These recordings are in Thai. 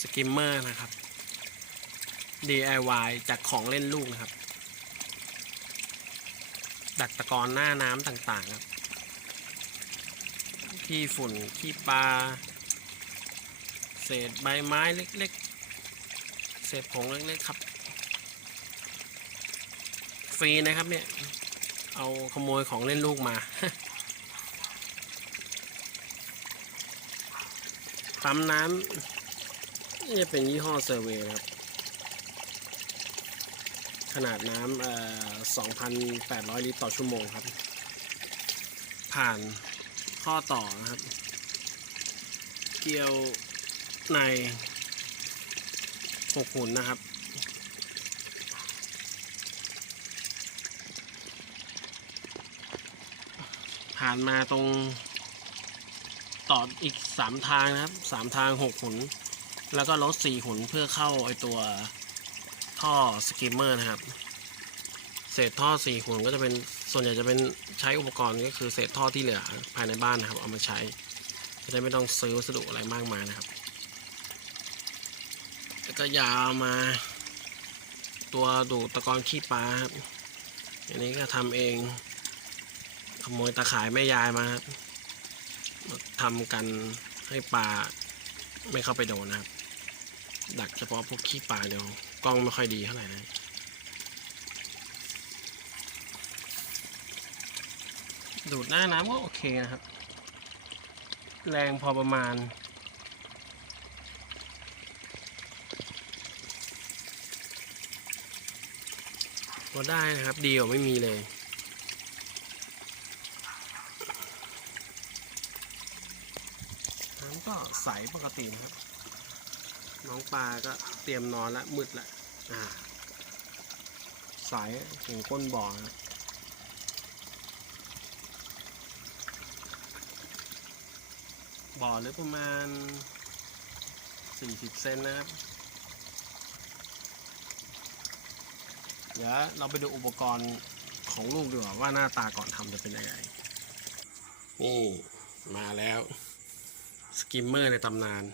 สกิมเมอร์นะครับ DIY จากของเล่นลูกนะครับ ดักตะกอนหน้าน้ำต่างๆครับขี้ฝุ่นขี้ปลา เศษใบไม้เล็กๆ เศษผงเล็กๆครับ ฟรีนะครับเนี่ย เอาขโมยของเล่นลูกมาปั๊มน้ำ นี่จะเป็นยี่ห้อเซอร์เวย์ครับ ขนาดน้ำเอ่อ2,800 ลิตรต่อชั่วโมงครับ ผ่านข้อต่อนะครับ เกี่ยวในหกหุ่นนะครับผ่านมาตรงต่ออีกสามทางนะครับสามทางหกหุน แล้วก็รถสี่หุนเพื่อเข้าไอตัวท่อสกิมเมอร์นะครับ เศษท่อสี่หุนก็จะเป็นส่วนใหญ่จะเป็นใช้อุปกรณ์ก็คือเศษท่อที่เหลือภายในบ้านนะครับ เอามาใช้จะได้ไม่ต้องซื้อวัสดุอะไรมากมายนะครับ แล้วก็ยาวมา ตัวดูตะกอนขี้ปลาครับอันนี้ก็ทำเองขโมยตะข่ายแม่ยายมาครับทำกันให้ปลาไม่เข้าไปโดนนะครับ ดักเฉพาะพวกขี้ปลาเดียวกล้องไม่ค่อยดีเท่าไหร่นะดูดหน้าน้ำก็โอเคนะครับ แรงพอประมาณ ก็ได้นะครับ ดีกว่าไม่มีเลย น้ำก็ใสปกตินะครับ น้องปลาก็เตรียมนอนแล้วมืดแล้วอ่าใสถึงก้นบ่อนะบ่อลึกประมาณ 40 เซนนะครับ เดี๋ยวเราไปดูอุปกรณ์ของลูกดีกว่าว่าหน้าตาก่อนทำจะเป็นยังไง นี่มาแล้ว สกิมเมอร์ในตำนาน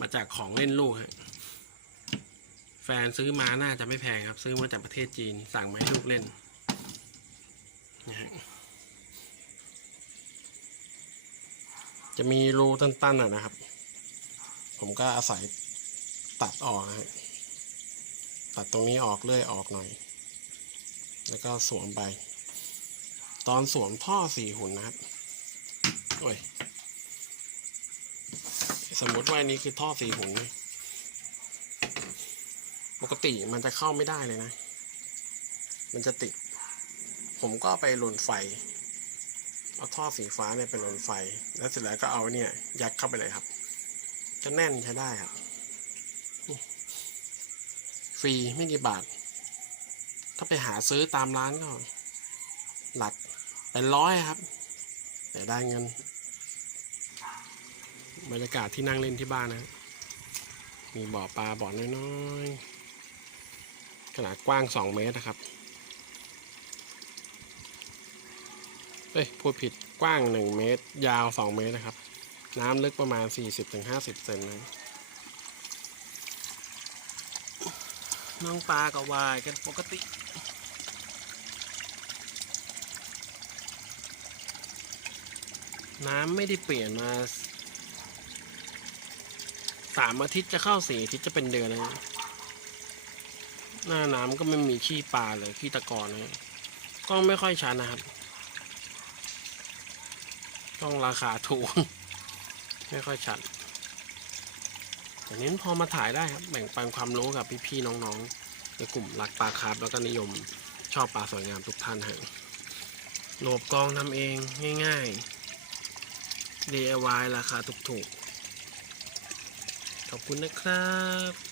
มาจากของเล่นลูกฮะแฟนซื้อมาน่าจะไม่แพงครับ ซื้อมาจากประเทศจีน สั่งมาให้ลูกเล่นนะฮะจะมีรูตันๆอะนะครับ ผมก็อาศัยตัดออกฮะตัดตรงนี้ออกเลื่อยออกหน่อย แล้วก็สวมไป ตอนสวมท่อสี่หุ่นนะครับโอ้ย สมมติว่าอันนี้คือท่อสีหุนนะปกติมันจะเข้าไม่ได้เลยนะ มันจะติด ผมก็ไปหล่นไฟ เอาท่อสีฟ้าเนี่ยไปหล่นไฟ แล้วเสร็จแล้วก็เอาเนี่ย ยัดเข้าไปเลยครับ จะแน่นใช้ได้ครับ ฟรีไม่กี่บาท ถ้าไปหาซื้อตามร้านก็หลักเป็นร้อยครับ แต่ได้เงิน บรรยากาศที่นั่งเล่นที่บ้านนะ มีบ่อปลาบ่อน้อยๆ ขนาดกว้างสองเมตรนะครับ เอ้ยพูดผิดกว้างหนึ่งเมตร ยาวสองเมตรนะครับ น้ำลึกประมาณสี่สิบถึงห้าสิบเซนนะน้องปลาก็วายกันปกติน้ำไม่ได้เปลี่ยนมา สามอาทิตย์จะเข้าสี่อาทิตย์จะเป็นเดือนเลยหน้าน้ำก็ไม่มีขี้ปลาเลยขี้ตะกอนเลยกล้องไม่ค่อยชัดนะครับกล้องราคาถูก ไม่ค่อยชัดแต่นี้พอมาถ่ายได้ครับแบ่งปันความรู้กับพี่ๆน้องๆในกลุ่มรักปลาคาร์ฟแล้วก็นิยมชอบปลาสวยงามทุกท่านฮะโหลบกองทำเองง่าย ๆ DIY ราคาถูกๆ ขอบคุณนะครับ